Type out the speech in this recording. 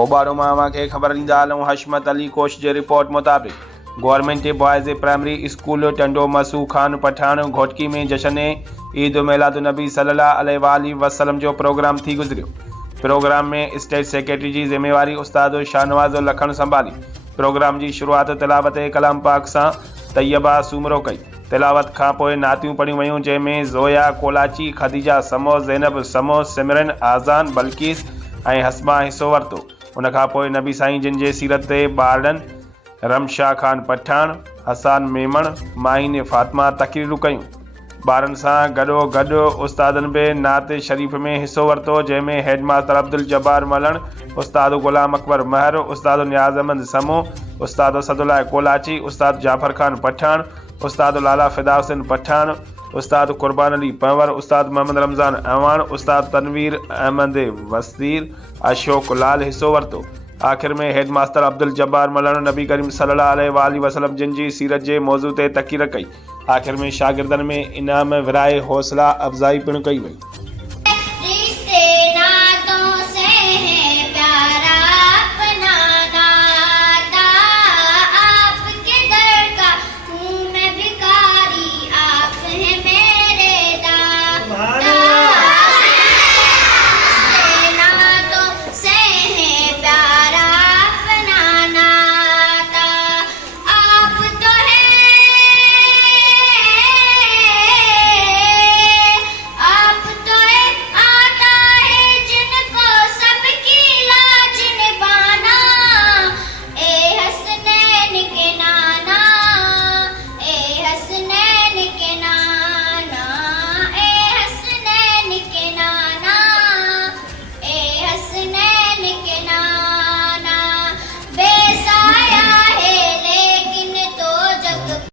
कोबाड़ो मां के ख़बर ॾींदा हलूं। हशमत अली कोश जे रिपोर्ट मुताबिक़ government boys primary school Tando Masu Khan Pathan Ghotki में जशन ईद मिलादुन्नबी सल्लल्लाहु अलैहि वसल्लम जो प्रोग्राम थी गुज़रियो। प्रोग्राम में स्टेट सेक्रेटरी की जिम्मेवारी उस्ताद शाहनवाज़ लखन संभाली। प्रोग्राम की शुरुआत तिलावत कलाम पाक से तैयबा सूमरो कई। तिलावत खां पोइ नातियूं पढ़ियूं वयूं, जंहिंमें ज़ोया कोलाची, खदीजा समो, ज़ैनब समो, सिमरन आज़ान, बल्कीस ऐं हस्मा हिस्सो वरितो। उन खां पोइ नबी साईं जिन जे सीरत ते ॿारनि रमशा खान पठान, हसान मेमण, माहिन फातिमा तकरीरूं कयूं। ॿारनि सां गॾो उस्तादनि बि नात शरीफ़ में हिस्सो वरितो, जंहिंमें हेड मास्टर अब्दुल जब्बार मलण, उस्ताद गुलाम अकबर महर, उस्ताद नियाज़ अहमद समो, उस्ताद असदुल्लाह कोलाची, उस्ताद जाफ़र खान पठान, उस्ताद लाला फिदा हुसैन पठान, उस्ताद कुर्बान अली पंवर, उस्ताद मोहम्मद रमज़ान अवान, उस्ताद तनवीर अहमद वसीर, अशोक लाल हिस्सो वरितो। आख़िर में हेड मास्टर अब्दुल जब्बार मलण नबी करीम सल्लल्लाहु अलैहि वसल्लम जिन जी सीरत जे मौज़ू ते तक़रीर कई। आख़िर में शागिर्दनि में इनाम विराए हौसला अफ़ज़ाई पिणु कई वई।